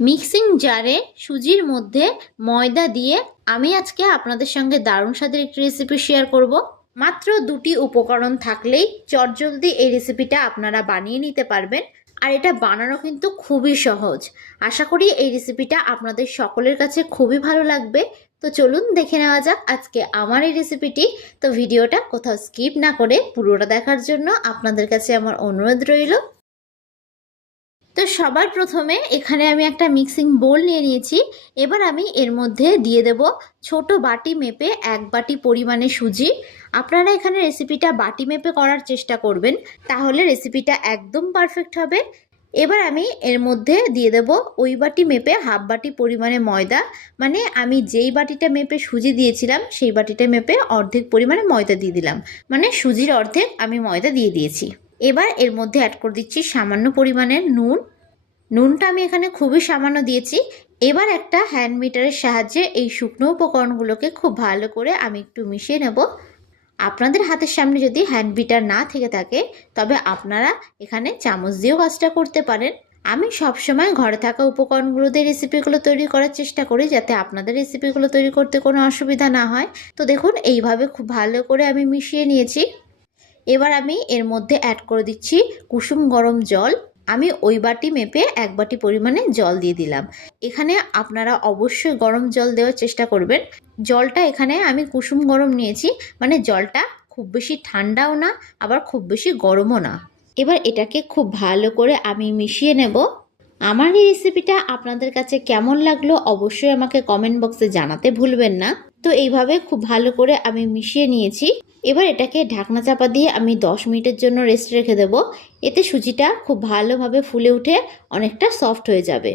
Mixing জারে সুজির মধ্যে ময়দা দিয়ে আমি আজকে আপনাদের সঙ্গে দারুণ স্বাদের একটি রেসিপি শেয়ার করব। মাত্র দুটি উপকরণ থাকলেই চটজলদি এই রেসিপিটা আপনারা বানিয়ে নিতে পারবেন। আর এটা বানানো কিন্তু খুবই সহজ। আশা করি এই রেসিপিটা আপনাদের সকলের কাছে খুবই ভালো লাগবে। তো চলুন দেখে নেওয়া যাক আজকে আমার এই রেসিপিটি তো ভিডিওটা কোথাও স্কিপ না করে পুরোটা দেখার জন্য আপনাদের কাছে আমার অনুরোধ রইল। তো সবার প্রথমে এখানে আমি একটা মিক্সিং বোল নিয়ে নিয়েছি। এবার আমি এর মধ্যে দিয়ে দেব ছোট বাটি মেপে এক বাটি পরিমাণে সুজি। আপনারা এখানে রেসিপিটা বাটি মেপে করার চেষ্টা করবেন, তাহলে রেসিপিটা একদম পারফেক্ট হবে। এবার আমি এর মধ্যে দিয়ে দেব ওই বাটি মেপে হাফ বাটি পরিমাণে ময়দা। মানে আমি যেই বাটিটা মেপে সুজি দিয়েছিলাম, সেই বাটিটা মেপে অর্ধেক পরিমাণে ময়দা দিয়ে দিলাম। মানে সুজির অর্ধেক আমি ময়দা দিয়ে দিয়েছি। এবার এর মধ্যে অ্যাড করে দিচ্ছি সামান্য পরিমাণের নুন। নুনটা আমি এখানে খুবই সামান্য দিয়েছি। এবার একটা হ্যান্ড মিটারের সাহায্যে এই শুকনো উপকরণগুলোকে খুব ভালো করে আমি একটু মিশিয়ে নেব। আপনাদের হাতের সামনে যদি হ্যান্ড বিটার না থেকে থাকে, তবে আপনারা এখানে চামচ দিয়েও কাজটা করতে পারেন। আমি সবসময় ঘরে থাকা উপকরণগুলো দিয়ে রেসিপিগুলো তৈরি করার চেষ্টা করি যাতে আপনাদের রেসিপিগুলো তৈরি করতে কোনো অসুবিধা না হয়। তো দেখুন, এইভাবে খুব ভালো করে আমি মিশিয়ে নিয়েছি। এবার আমি এর মধ্যে অ্যাড করে দিচ্ছি কুসুম গরম জল। আমি ওই বাটি মেপে এক বাটি পরিমাণে জল দিয়ে দিলাম। এখানে আপনারা অবশ্যই গরম জল দেওয়ার চেষ্টা করবেন। জলটা এখানে আমি কুসুম গরম নিয়েছি মানে জলটা খুব বেশি ঠান্ডাও না, আবার খুব বেশি গরমও না। এবার এটাকে খুব ভালো করে আমি মিশিয়ে নেব। আমার এই রেসিপিটা আপনাদের কাছে কেমন লাগল অবশ্যই আমাকে কমেন্ট বক্সে জানাতে ভুলবেন না। তো এইভাবে খুব ভালো করে আমি মিশিয়ে নিয়েছি। এবার এটাকে ঢাকনা চাপা দিয়ে আমি 10 মিনিটের জন্য রেস্ট রেখে দেব। এতে সুজিটা খুব ভালোভাবে ফুলে উঠে অনেকটা সফট হয়ে যাবে।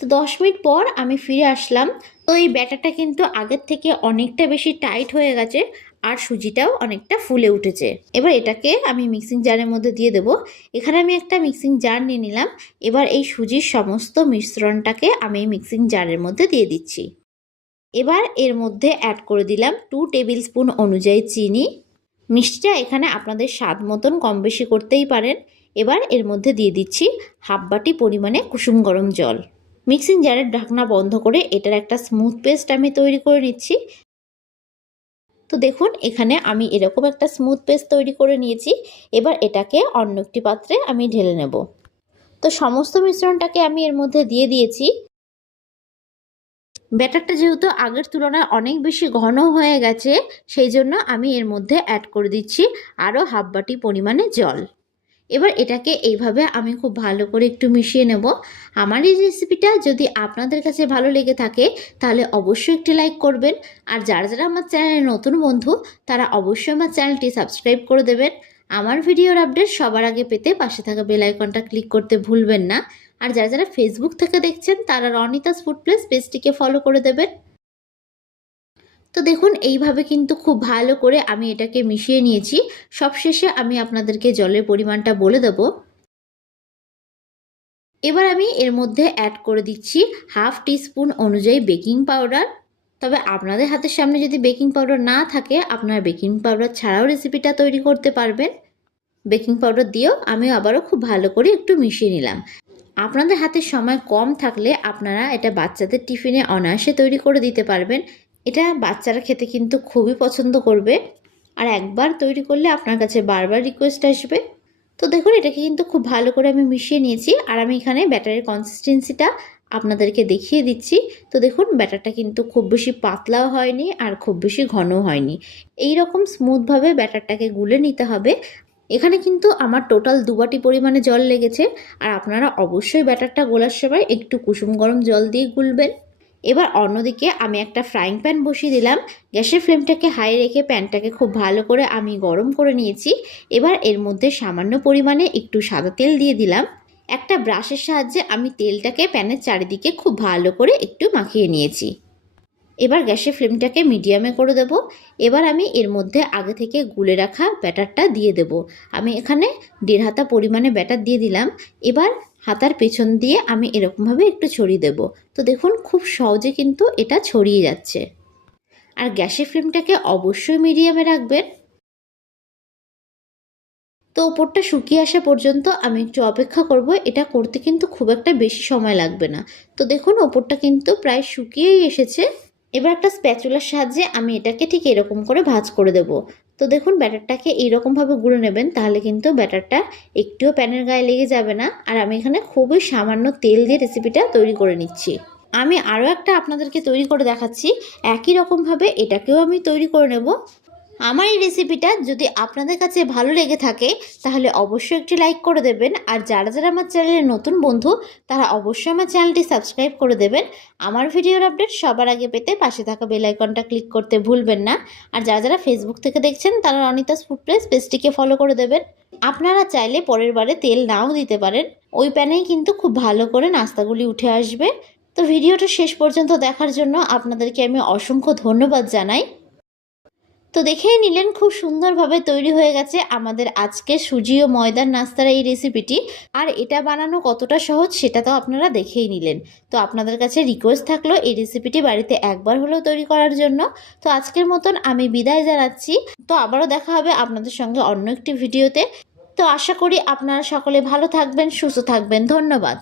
তো 10 মিনিট পর আমি ফিরে আসলাম। তো এই ব্যাটারটা কিন্তু আগের থেকে অনেকটা বেশি টাইট হয়ে গেছে আর সুজিটাও অনেকটা ফুলে উঠেছে। এবার এটাকে আমি মিক্সিং জারের মধ্যে দিয়ে দেব। এখানে আমি একটা মিক্সিং জার নিয়ে নিলাম। এবার এই সুজির সমস্ত মিশ্রণটাকে আমি মিক্সিং জারের মধ্যে দিয়ে দিচ্ছি। এবার এর মধ্যে অ্যাড করে দিলাম টু টেবিল স্পুন অনুযায়ী চিনি। মিষ্টিটা এখানে আপনাদের স্বাদ মতন কম বেশি করতেই পারেন। এবার এর মধ্যে দিয়ে দিচ্ছি হাফ বাটি পরিমাণে কুসুম গরম জল। মিক্সিং জারের ঢাকনা বন্ধ করে এটার একটা স্মুথ পেস্ট আমি তৈরি করে নিচ্ছি। তো দেখুন, এখানে আমি এরকম একটা স্মুথ পেস্ট তৈরি করে নিয়েছি। এবার এটাকে অন্য একটি পাত্রে আমি ঢেলে নেব। তো সমস্ত মিশ্রণটাকে আমি এর মধ্যে দিয়ে দিয়েছি। ব্যাটারটা যেহেতু আগের তুলনায় অনেক বেশি ঘন হয়ে গেছে, সেই জন্য আমি এর মধ্যে অ্যাড করে দিচ্ছি আরও হাফ বাটি পরিমাণে জল। এবার এটাকে এইভাবে আমি খুব ভালো করে একটু মিশিয়ে নেব। আমার এই রেসিপিটা যদি আপনাদের কাছে ভালো লেগে থাকে, তাহলে অবশ্যই একটি লাইক করবেন। আর যারা যারা আমার চ্যানেলে নতুন বন্ধু, তারা অবশ্যই আমার চ্যানেলটি সাবস্ক্রাইব করে দেবেন। আমার ভিডিওর আপডেট সবার আগে পেতে পাশে থাকা বেল আইকনটা ক্লিক করতে ভুলবেন না। আর যারা যারা ফেসবুক থেকে দেখছেন, তারা রনিতাস ফুড প্লেস পেজটিকে ফলো করে দেবেন। তো দেখুন, এইভাবে কিন্তু খুব ভালো করে আমি এটাকে মিশিয়ে নিয়েছি। সবশেষে আমি আপনাদেরকে জলের পরিমাণটা বলে দেব। এবার আমি এর মধ্যে অ্যাড করে দিচ্ছি হাফ টিস্পুন অনুযায়ী বেকিং পাউডার তবে আপনাদের হাতের সামনে যদি বেকিং পাউডার না থাকে, আপনারা বেকিং পাউডার ছাড়াও রেসিপিটা তৈরি করতে পারবেন। বেকিং পাউডার দিয়েও আমি আবারও খুব ভালো করে একটু মিশিয়ে নিলাম। আপনাদের হাতে সময় কম থাকলে আপনারা এটা বাচ্চাদের টিফিনে অনায়াসে তৈরি করে দিতে পারবেন। এটা বাচ্চারা খেতে কিন্তু খুবই পছন্দ করবে। আর একবার তৈরি করলে আপনার কাছে বারবার রিকোয়েস্ট আসবে। তো দেখুন, এটাকে কিন্তু খুব ভালো করে আমি মিশিয়ে নিয়েছি। আর আমি এখানে ব্যাটারের কনসিস্টেন্সিটা আপনাদেরকে দেখিয়ে দিচ্ছি। তো দেখুন, ব্যাটারটা কিন্তু খুব বেশি পাতলাও হয়নি আর খুব বেশি ঘনও হয়নি। এই রকম স্মুথভাবে ব্যাটারটাকে গুলে নিতে হবে। এখানে কিন্তু আমার টোটাল দুবাটি পরিমাণে জল লেগেছে। আর আপনারা অবশ্যই ব্যাটারটা গোলার সময় একটু কুসুম গরম জল দিয়ে গুলবেন। এবার অন্যদিকে আমি একটা ফ্রাইং প্যান বসিয়ে দিলাম। গ্যাসের ফ্লেমটাকে হাই রেখে প্যানটাকে খুব ভালো করে আমি গরম করে নিয়েছি। এবার এর মধ্যে সামান্য পরিমাণে একটু সাদা তেল দিয়ে দিলাম। একটা ব্রাশের সাহায্যে আমি তেলটাকে প্যানের চারিদিকে খুব ভালো করে একটু মাখিয়ে নিয়েছি। এবার গ্যাসের ফ্লেমটাকে মিডিয়ামে করে দেব। এবার আমি এর মধ্যে আগে থেকে গুলে রাখা ব্যাটারটা দিয়ে দেব। আমি এখানে দেড় হাতা পরিমাণে ব্যাটার দিয়ে দিলাম। এবার হাতার পেছন দিয়ে আমি এরকমভাবে একটু ছড়িয়ে দেব। তো দেখুন, খুব সহজে কিন্তু এটা ছড়িয়ে যাচ্ছে। আর গ্যাসের ফ্লেমটাকে অবশ্যই মিডিয়ামে রাখবেন। তো ওপরটা শুকিয়ে আসা পর্যন্ত আমি একটু অপেক্ষা করব। এটা করতে কিন্তু খুব একটা বেশি সময় লাগবে না। তো দেখুন ওপরটা কিন্তু প্রায় শুকিয়েই এসেছে। এবার একটা স্প্যাচুলার সাহায্যে আমি এটাকে ঠিক এরকম করে ভাজ করে দেব। তো দেখুন, ব্যাটারটাকে এইরকমভাবে গুঁড়ো নেবেন, তাহলে কিন্তু ব্যাটারটা একটুও প্যানের গায়ে লেগে যাবে না। আর আমি এখানে খুবই সামান্য তেল দিয়ে রেসিপিটা তৈরি করে নিচ্ছি। আমি আরও একটা আপনাদেরকে তৈরি করে দেখাচ্ছি। একই রকমভাবে এটাকেও আমি তৈরি করে নেব। আমার এই রেসিপিটা যদি আপনাদের কাছে ভালো লেগে থাকে, তাহলে অবশ্যই একটি লাইক করে দেবেন। আর যারা যারা আমার চ্যানেলের নতুন বন্ধু, তারা অবশ্যই আমার চ্যানেলটি সাবস্ক্রাইব করে দেবেন। আমার ভিডিওর আপডেট সবার আগে পেতে পাশে থাকা বেল আইকনটা ক্লিক করতে ভুলবেন না। আর যারা যারা ফেসবুক থেকে দেখছেন, তারা অনিতাস ফুড প্লেস পেজটিকে ফলো করে দেবেন। আপনারা চাইলে পরের বারে তেল নাও দিতে পারেন। ওই প্যানেই কিন্তু খুব ভালো করে নাস্তাগুলি উঠে আসবে। তো ভিডিওটা শেষ পর্যন্ত দেখার জন্য আপনাদেরকে আমি অসংখ্য ধন্যবাদ জানাই। তো দেখেই নিলেন, খুব সুন্দরভাবে তৈরি হয়ে গেছে আমাদের আজকে সুজি ও ময়দার নাস্তার এই রেসিপিটি আর এটা বানানো কতটা সহজ সেটা তো আপনারা দেখেই নিলেন। তো আপনাদের কাছে রিকোয়েস্ট থাকল এই রেসিপিটি বাড়িতে একবার হলেও তৈরি করার জন্য। তো আজকের মতন আমি বিদায় জানাচ্ছি। তো আবারও দেখা হবে আপনাদের সঙ্গে অন্য একটি ভিডিওতে তো আশা করি আপনারা সকলে ভালো থাকবেন, সুস্থ থাকবেন। ধন্যবাদ।